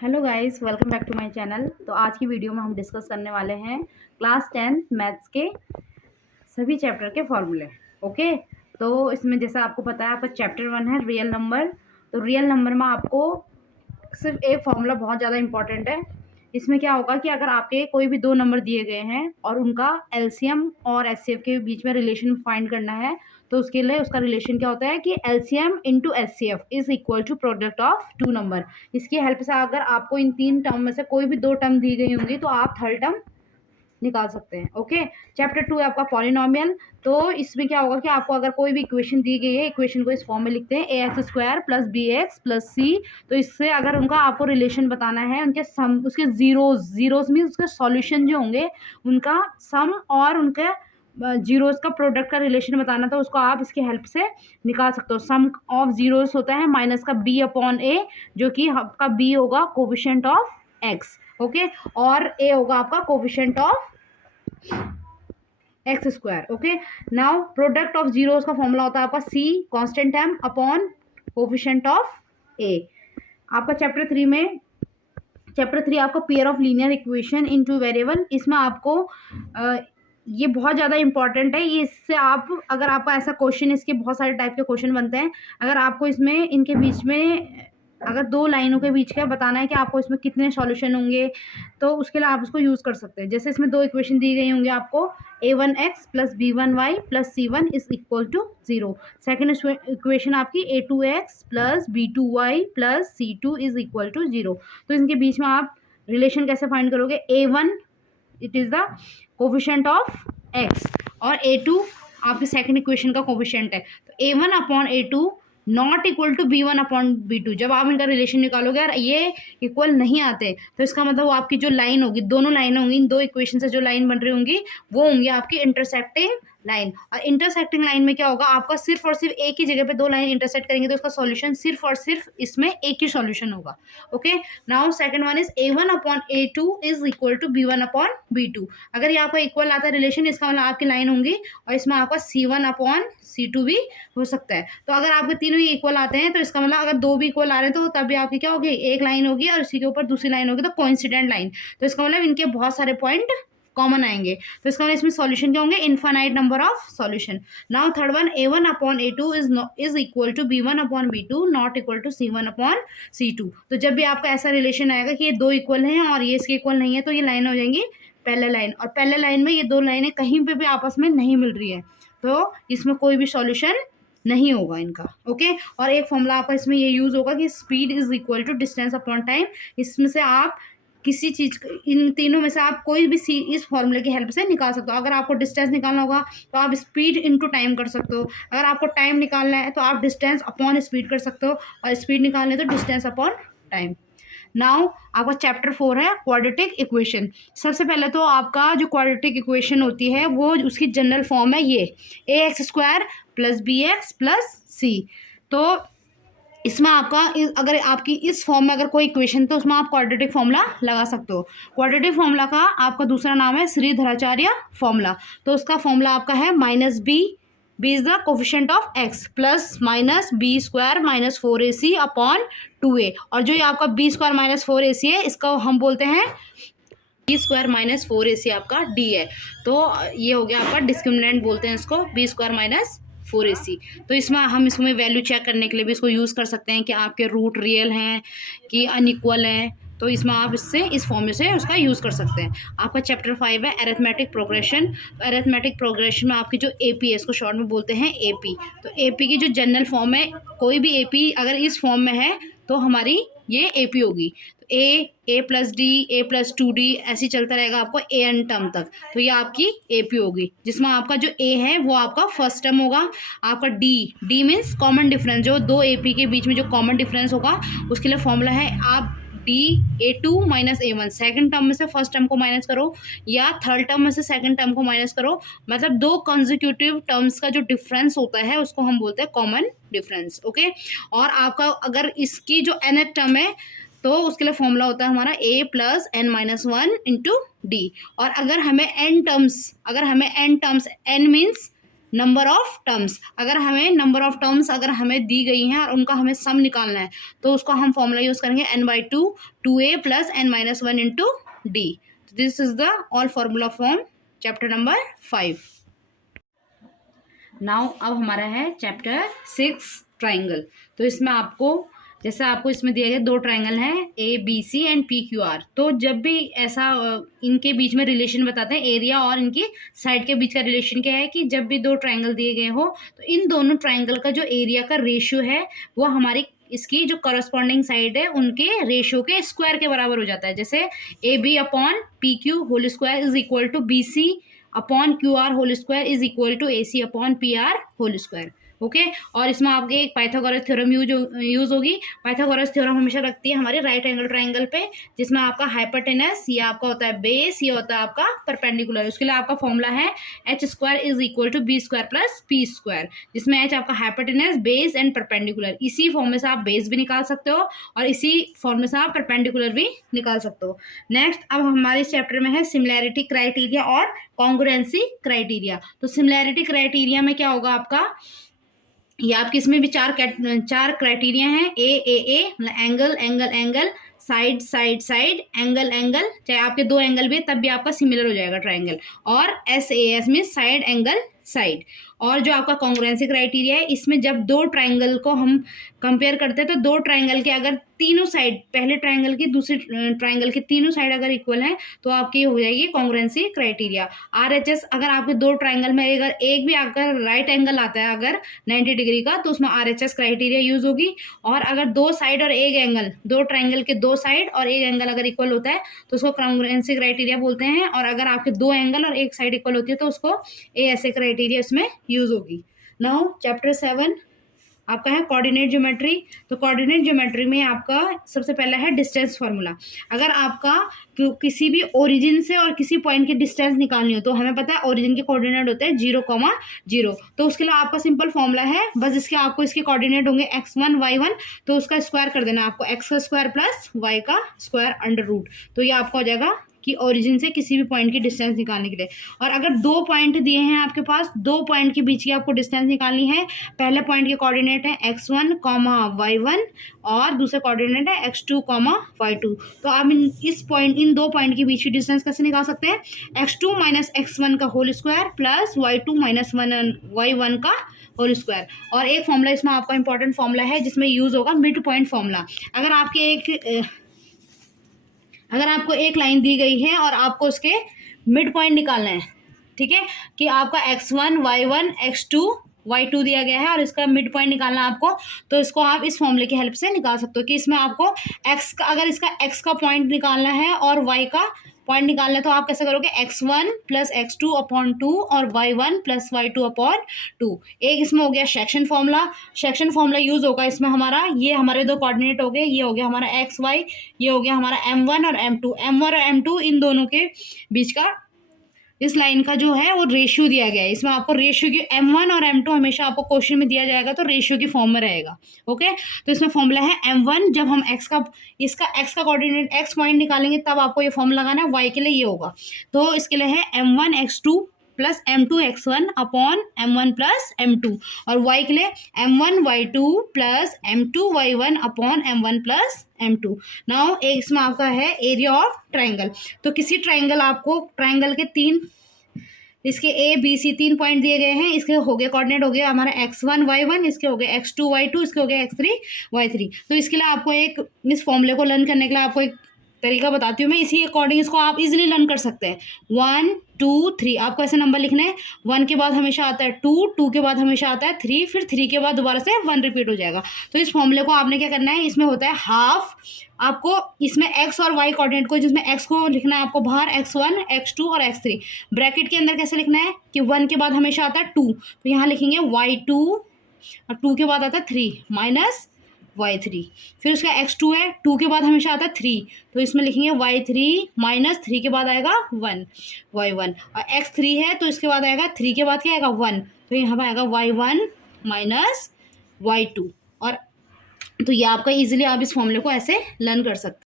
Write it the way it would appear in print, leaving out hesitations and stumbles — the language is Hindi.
Hello guys, welcome back to my channel. तो आज की वीडियो में हम डिस्कस करने वाले हैं क्लास 10 मैथ्स के सभी चैप्टर के फॉर्मूले। ओके, तो इसमें जैसा आपको पता है, आपका चैप्टर 1 है रियल नंबर। तो रियल नंबर में आपको सिर्फ एक फॉर्मूला बहुत ज़्यादा इंपॉर्टेंट है। इसमें क्या होगा कि अगर आपके कोई भी दो नंबर दिए गए हैं और उनका एलसीएम और एचसीएफ के बीच में रिलेशन फाइंड करना है, तो उसके लिए उसका रिलेशन क्या होता है कि LCM into HCF is equal to product of two number. इसकी हेल्प से अगर आपको इन तीन टर्म में से कोई भी दो टर्म दी गई होंगी तो आप थर्ड टर्म निकाल सकते हैं। ओके, चैप्टर 2 है आपका पॉलिनोमियल। तो इसमें क्या होगा कि आपको अगर कोई भी इक्वेशन दी गई है, इक्वेशन को इस फॉर्म में लिखते हैं ax² प्लस bx+c। तो इससे अगर उनका आपको रिलेशन बताना है, उनके सम, उसके जीरोज मीन उसके सॉल्यूशन जो होंगे उनका सम और उनके जीरोज का प्रोडक्ट का रिलेशन बताना, तो उसको आप इसकी हेल्प से निकाल सकते हो। सम ऑफ जीरोज होता है माइनस का b/a, जो कि आपका b होगा कोफिशिएंट ऑफ x। ओके, और a होगा आपका coefficient of x²। Okay, now product of zeros का फॉर्मूला होता है आपका c constant m upon coefficient of a। आपका चैप्टर 3 आपका pair of linear equation in two variable. इसमें आपको ये बहुत ज़्यादा इंपॉर्टेंट है। ये इससे आप, अगर आपका ऐसा क्वेश्चन, इसके बहुत सारे टाइप के क्वेश्चन बनते हैं, अगर आपको इसमें इनके बीच में अगर दो लाइनों के बीच का बताना है कि आपको इसमें कितने सॉल्यूशन होंगे, तो उसके लिए आप उसको यूज़ कर सकते हैं। जैसे इसमें दो इक्वेशन दी गई होंगी आपको, a1x plus b1y plus c1 is equal to 0। Second equation आपकी a2x plus b2y plus c2 is equal to 0। तो इनके बीच में आप रिलेशन कैसे फाइंड करोगे? a1 it is the coefficient of x और a2 आपके सेकंड इक्वेशन का कोफिशिएंट है। तो a1 upon a2 not equal to b1 upon b2। जब आप इनका रिलेशन निकालोगे यार ये इक्वल नहीं आते, तो इसका मतलब वो आपकी जो लाइन होगी, दोनों लाइन होंगी, इन दो इक्वेशन से जो लाइन बन रही होंगी वो होंगी आपकी इंटरसेक्टिंग लाइन। और इंटरसेक्टिंग लाइन में क्या होगा, आपका सिर्फ और सिर्फ एक ही जगह पे दो लाइन इंटरसेक्ट करेंगे तो उसका सॉल्यूशन सिर्फ और सिर्फ इसमें एक ही सॉल्यूशन होगा। Okay, now second one is a1 upon a2 is equal to b1 upon b2। अगर ये आपका इक्वल आता है रिलेशन, इसका मतलब आपकी लाइन होंगी और इसमें आपका c1 अपॉन c2 भी हो सकता है। तो अगर आपके तीनों ही इक्वल आते हैं तो इसका मतलब अगर दो भी इक्वल आ रहे हैं तो तब भी आपकी क्या होगी, एक लाइन होगी और उसी के ऊपर दूसरी लाइन होगी, तो कोइंसिडेंट लाइन। तो इसका मतलब इनके बहुत सारे पॉइंट कॉमन आएंगे, तो इसका मतलब इसमें सॉल्यूशन क्या होंगे, infinite number of solution. Now third one, a1 upon a2 is equal to b1 upon b2 not equal to c1 upon c2। तो जब भी आपका ऐसा रिलेशन आएगा कि ये दो इक्वल हैं और ये इसके इक्वल नहीं है, तो ये लाइन हो जाएंगी पैरेलल लाइन, और पैरेलल लाइन में ये दो लाइनें कहीं पे भी आपस में नहीं मिल रही है, तो इसमें कोई भी सॉल्यूशन नहीं होगा इनका। ओके, और एक फॉर्मूला आपका इसमें ये यूज होगा कि speed is equal to distance upon time. इसमें से आप किसी चीज, इन तीनों में से आप कोई भी इस फॉर्मूले की हेल्प से निकाल सकते हो। अगर आपको डिस्टेंस निकालना होगा तो आप स्पीड इनटू टाइम कर सकते हो, अगर आपको टाइम निकालना है तो आप डिस्टेंस अपॉन स्पीड कर सकते हो, और स्पीड निकालना है तो डिस्टेंस अपॉन टाइम। नाउ आपका चैप्टर 4 है क्वाड्रेटिक इक्वेशन। सबसे पहले तो आपका जो क्वाड्रेटिक इक्वेशन होती है वो उसकी जनरल फॉर्म है ये ax² plus bx plus c। तो इसमें आपका अगर आपकी इस फॉर्म में अगर कोई इक्वेशन, तो उसमें आप क्वाड्रेटिक फॉर्मूला लगा सकते हो। क्वाड्रेटिक फॉर्मूला का आपका दूसरा नाम है श्रीधराचार्य फॉर्मूला। तो उसका फॉर्मूला आपका है minus b is the coefficient of x plus minus b² minus 4ac upon 2a। और जो ये आपका b² माइनस 4ac है, इसका हम बोलते हैं b² माइनस 4ac आपका d है। तो ये हो गया आपका डिस्क्रिमिनेंट बोलते हैं इसको, b² माइनस 4ac। तो इसमें वैल्यू चेक करने के लिए भी इसको यूज़ कर सकते हैं कि आपके रूट रियल हैं कि अनइक्वल हैं, तो इसमें आप इस फॉर्मूले से उसका यूज़ कर सकते हैं। आपका चैप्टर 5 है अरिथमेटिक प्रोग्रेशन। तो अरिथमेटिक प्रोग्रेशन में आपकी जो AP है, इसको शॉर्ट में बोलते हैं AP। तो AP की जो जनरल फॉर्म है, कोई भी AP अगर इस फॉर्म में है तो हमारी ये AP होगी। तो a plus D, a plus 2d ऐसे चलता रहेगा आपको an टर्म तक, तो ये आपकी AP होगी, जिसमें आपका जो a है वो आपका फर्स्ट टर्म होगा। आपका d मीन्स कॉमन डिफरेंस, जो दो AP के बीच में जो कॉमन डिफरेंस होगा उसके लिए फॉर्मूला है आप a2 minus a1, second term में से फर्स्ट टर्म को माइनस करो या थर्ड टर्म में से सेकंड टर्म को माइनस करो, मतलब दो कंसेक्यूटिव टर्म्स का जो डिफरेंस होता है उसको हम बोलते हैं कॉमन डिफरेंस। ओके, और आपका अगर इसकी जो nth टर्म है तो उसके लिए फॉर्मूला होता है हमारा a plus n minus 1 into D. और अगर हमें n terms n means number of terms. अगर हमें नंबर ऑफ टर्म्स अगर हमें दी गई हैं और उनका हमें सम निकालना है तो उसको हम फॉर्मूला यूज़ करेंगे n/2 2a + n-1 into D. This is the all formula form chapter number 5। Now अब हमारा है चैप्टर 6 ट्राइंगल। तो इसमें आपको जैसे आपको इसमें दिया गया 2 ट्राइंगल हैं ABC एंड PQR। तो जब भी ऐसा इनके बीच में रिलेशन बताते हैं, एरिया और इनकी साइड के बीच का रिलेशन क्या है कि जब भी 2 ट्राइंगल दिए गए हो तो इन दोनों ट्राइंगल का जो एरिया का रेशियो है वो हमारी इसकी जो करस्पॉन्डिंग साइड है उनके रेशियो के स्क्वायर के बराबर हो जाता है। जैसे AB/PQ whole square is equal to BC upon QR whole square is equal to AC upon PR whole square. Okay, और इसमें आपके एक पाइथागोरस थ्योरम यूज होगी। पाइथागोरस थ्योरम हमेशा लगती है हमारे राइट एंगल ट्राइंगल पे, जिसमें आपका हाइपोटेनस, ये आपका होता है बेस, ये होता है आपका परपेंडिकुलर। उसके लिए आपका फॉर्मूला है h² is equal to B² plus P², जिसमें h आपका हाइपोटेनस, बेस एंड परपेंडिकुलर। इसी फॉर्म में से आप बेस भी निकाल सकते हो और इसी फॉर्म में से आप परपेंडिकुलर भी निकाल सकते हो। नेक्स्ट अब हमारे इस चैप्टर में है सिमिलैरिटी क्राइटेरिया और कॉन्ग्रुएंसी क्राइटेरिया। तो सिमिलैरिटी क्राइटेरिया में क्या होगा आपका, ये आपके इसमें भी चार क्राइटेरिया हैं। ए मतलब angle angle angle, side side side, angle angle, चाहे आपके 2 एंगल भी तब भी आपका सिमिलर हो जाएगा ट्राइंगल। और SAS में साइड एंगल साइड। और जो आपका कॉन्ग्रुएंसी क्राइटेरिया है, इसमें जब 2 ट्राइंगल को हम कंपेयर करते हैं तो 2 ट्राइंगल के अगर तीनों साइड, पहले ट्राइंगल की दूसरे ट्राइंगल के तीनों साइड अगर इक्वल हैं तो आपकी हो जाएगी कॉन्ग्रुएंसी क्राइटेरिया। RHS अगर आपके 2 ट्राइंगल में अगर एक भी अगर राइट एंगल आता है अगर 90 डिग्री का तो उसमें RHS क्राइटेरिया यूज होगी। और अगर 2 साइड और एक एंगल, 2 ट्राइंगल के 2 साइड और एक एंगल अगर इक्वल होता है तो उसको कॉन्ग्रुएंसी क्राइटेरिया बोलते हैं। और अगर आपके 2 एंगल और एक साइड इक्वल होती है तो उसको ASA क्राइटेरिया इसमें यूज होगी। नाउ चैप्टर 7 आपका है कोऑर्डिनेट ज्योमेट्री। तो कोऑर्डिनेट ज्योमेट्री में आपका सबसे पहला है डिस्टेंस फार्मूला। अगर आपका किसी भी ओरिजिन से और किसी पॉइंट की डिस्टेंस निकालनी हो तो हमें पता है ओरिजिन के कोऑर्डिनेट होते हैं 0,0। तो उसके लिए आपका सिंपल फॉर्मूला है, बस इसके आपको इसके कोऑर्डिनेट होंगे x1 y1, तो उसका स्क्वायर कर देना आपको, x² प्लस y का स्क्वायर अंडर रूट। तो ये आपका हो जाएगा कि ओरिजिन से किसी भी पॉइंट की डिस्टेंस निकालने के लिए। और अगर 2 पॉइंट दिए हैं आपके पास, 2 पॉइंट के बीच की आपको डिस्टेंस निकालनी है। पहले पॉइंट के कोऑर्डिनेट है x1, y1 और दूसरे कोऑर्डिनेट है x2, y2। तो आप इन 2 पॉइंट के बीच की डिस्टेंस कैसे निकाल सकते हैं, x2 माइनस x1 का whole square plus y2 minus y1 का होल स्क्वायर। और एक फॉर्मूला इसमें आपका इंपॉर्टेंट फॉर्मूला है जिसमें यूज होगा मिड पॉइंट फॉर्मूला। अगर आपको एक लाइन दी गई है और आपको उसके मिड पॉइंट निकालना है, ठीक है, कि आपका x1 y1 x2 y2 दिया गया है और इसका मिड पॉइंट निकालना है आपको, तो इसको आप इस फॉर्मूले की हेल्प से निकाल सकते हो कि इसमें आपको x का, अगर इसका x का पॉइंट निकालना है और y का पॉइंट निकालना है तो आप कैसे करोगे, x1 प्लस x2 अपॉन 2 और y1 प्लस y2 अपॉन 2। एक इसमें हो गया सेक्शन फॉर्मूला यूज होगा इसमें हमारा, ये हमारे 2 कोऑर्डिनेट हो गए, ये हो गया हमारा xy, ये हो गया हमारा m1 और m2 इन दोनों के बीच का, इस लाइन का जो है वो रेशियो दिया गया है। इसमें आपको रेशियो की m1 और m2 हमेशा आपको क्वेश्चन में दिया जाएगा तो रेशियो की फॉर्म में रहेगा। ओके, तो इसमें फॉर्मूला है m1, जब हम इसका x का कोऑर्डिनेट x पॉइंट निकालेंगे तब आपको ये फॉर्मूला लगाना है। y के लिए ये होगा, तो इसके लिए है m1 x2 plus m2 x1 upon m1 plus m2, और y के लिए m1 y2 plus m2 y1 upon m1 plus m2। Now एक इसमें आपका है एरिया ऑफ ट्राइंगल। तो किसी ट्राइंगल आपको ट्राइंगल के इसके ABC 3 पॉइंट दिए गए हैं, इसके हो गए कोऑर्डिनेट हो गया हमारा x1 y1, इसके हो गए x2 y2, इसके हो गए x3 y3। तो इसके लिए आपको इस फॉर्मूले को लर्न करने के लिए आपको एक तरीका बताती हूँ मैं, इसी अकॉर्डिंग इसको आप इजीली लर्न कर सकते हैं। 1 2 3 आपको ऐसे नंबर लिखने हैं, 1 के बाद हमेशा आता है 2, 2 के बाद हमेशा आता है 3, फिर 3 के बाद दोबारा से 1 रिपीट हो जाएगा। तो इस फॉर्मूले को आपने क्या करना है, इसमें होता है हाफ, आपको इसमें x और y कोऑर्डिनेट को, जिसमें x को लिखना है आपको बाहर x1 x2 और x3, ब्रैकेट के अंदर कैसे लिखना है कि 1 के बाद हमेशा आता है 2, तो यहाँ लिखेंगे y2 और 2 के बाद आता है 3 माइनस y3, फिर उसका x2 है, 2 के बाद हमेशा आता है 3, तो इसमें लिखेंगे y3 माइनस 3 के बाद आएगा 1 y1, और x3 है तो इसके बाद आएगा 3 के बाद क्या आएगा 1, तो यहाँ पर आएगा y1 माइनस y2। और तो ये आपका इजीली आप इस फॉर्मूले को ऐसे लर्न कर सकते हैं।